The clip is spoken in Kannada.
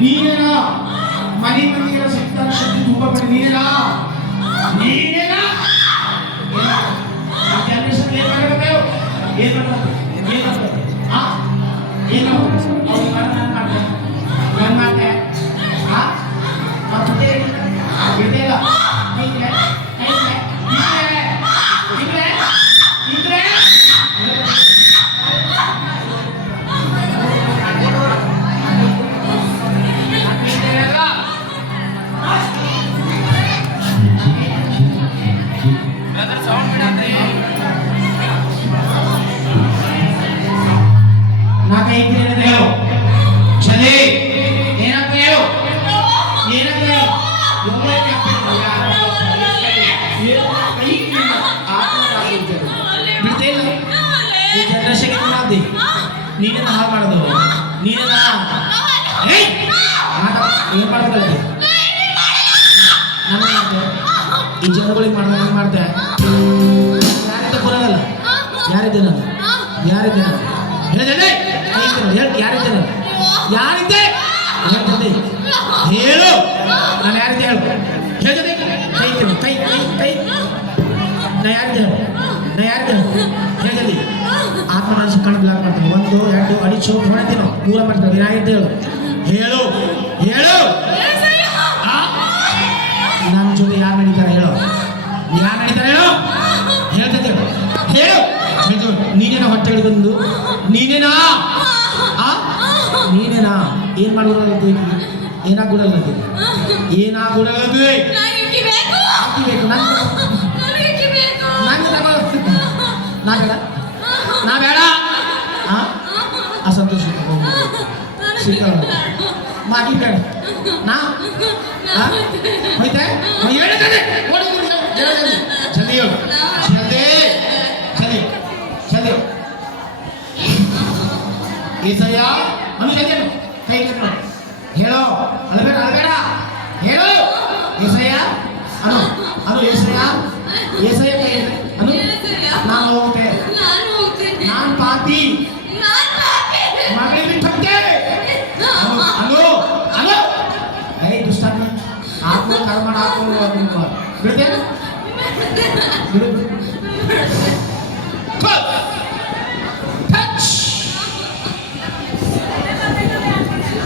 ನೀನೇನಾ ಮನೆ ಮಂದಿಗಳ ಸಂತಾನ ಶಕ್ತಿ ತುಂಬ ಪಡಿ ನೀನೇನಾ ನೀನೇನಾ ಜನರೇಷನ್ ಏನ್ ಮಾಡಬೇಕು ಏನ್ ಮಾಡಬೇಕು ಏನ್ ಮಾಡಬೇಕು ಆ ಏನು ಅವ್ರು ನಾನು ಮಾಡ್ತೆ ಆ ಮತ್ತೆ ಬಿಡ್ತೇಲ್ಲ ಇದ್ರೆ ಇದ್ರೆ ಇದ್ರೆ ನಾ ಕೈ ಕೇಳಿದ್ರೆ ಹೇಳು ಚಲೇ ಏನಂತ ಹೇಳು ಏನಂತ ಹೇಳು ಬಿಡ್ತೇಲ್ಲ ಈ ಜನರೇಷನ್ ಮಾಡ್ದಿ ನೀನೇನ ಹಾಳು ಮಾಡೋದು ನೀನೇನ ಏನ್ ಮಾಡ್ಕೊಳ್ಳಿ ನನ್ನ ಈ ಜನಗಳಿಗೆ ಮಾಡ್ದೆ ಯಾರಿದ್ದ ಬರೋದಲ್ಲ ಯಾರಿದ್ದೆ ನಾನು ಯಾರಿದ್ದೆ ನಾನು ಯಾರಿದ್ದೆ ನಾನು ಯಾರಿದ್ದೆ ಹೇಳು ನಾನು ಯಾರಿದ್ದೆ ಹೇಳು ಹೇಳ್ತದೆ ಕೈ ಕೈ ಕೈ ಕೈ ನಾ ಯಾರಿದ್ದೆ ಹೇಳು ನಾ ಯಾರಿದ್ದೆ ಹೇಳಿ ಆತ್ಮನಾಶ ಕಣ್ಣು ಬ್ಲಾಕ್ ಮಾಡ್ತೀನಿ 1 2 ಅಡಿಚು ಹೊಡೆತೀನೋ 3 ಮಾಡ್ತೀನಿ ಏನಾಗಿದ್ದೆ ಹೇಳು ಹೇಳು ಹೇಳು ನನ್ನ ಜೊತೆ ಯಾರು ನಡೀತಾರೆ ಹೇಳು ಯಾರು ನಡೀತಾರೆ ಹೇಳು ಹೇಳ್ತದೆ ಹೇಳು ನೀನೇನಾ ಹೊಟ್ಟೆ ಹಿಡಿದು ನೀನೇನಾ ನೀನೇನಾ ಏನ್ ಮಾಡೋದು ಏನಾಗ್ಬಿಡಲ್ಲದು ಏನಾಗ್ಬಿಡಲ್ಲದು ಹಾಕಿಬೇಕು ನಾ ಬೇಡ ನಾ ಬೇಡ ಅಸಂತೋಷ ಸಿಕ್ಕಲ್ಲ ಮಾಗಿ ಬೇಡ ನಾ ಹೋಯ್ತೆ ಜಲ್ದಿ ಹೇಳು ಜಲ್ದಿ ಜಲ್ದಿ ಜಲ್ದಿ ಏಸಯ್ಯ ಅನು ಜಲ್ದಿ ಕೈ ಹೇಳೋ ಅಳಬೇಡ ಅಳಬೇಡ ಹೇಳು ಏಸಯ್ಯ ಅನು ಅನು ಏಸಯ್ಯ ಏಸಯ್ಯ ಕೈ ಅನು ನಾನು ಹೋಗ್ತೆ ನಾನು ಪಾಪಿ ಮಗಳಿ ಬಿಟ್ಟೆ ಅನು ಅನು ಏ ದುಷ್ಟಾತ್ಮ ಆತ್ಮ ಕರ್ಮ ಹಾಕೊಂಡು ಬಿಡ್ತೇನೆ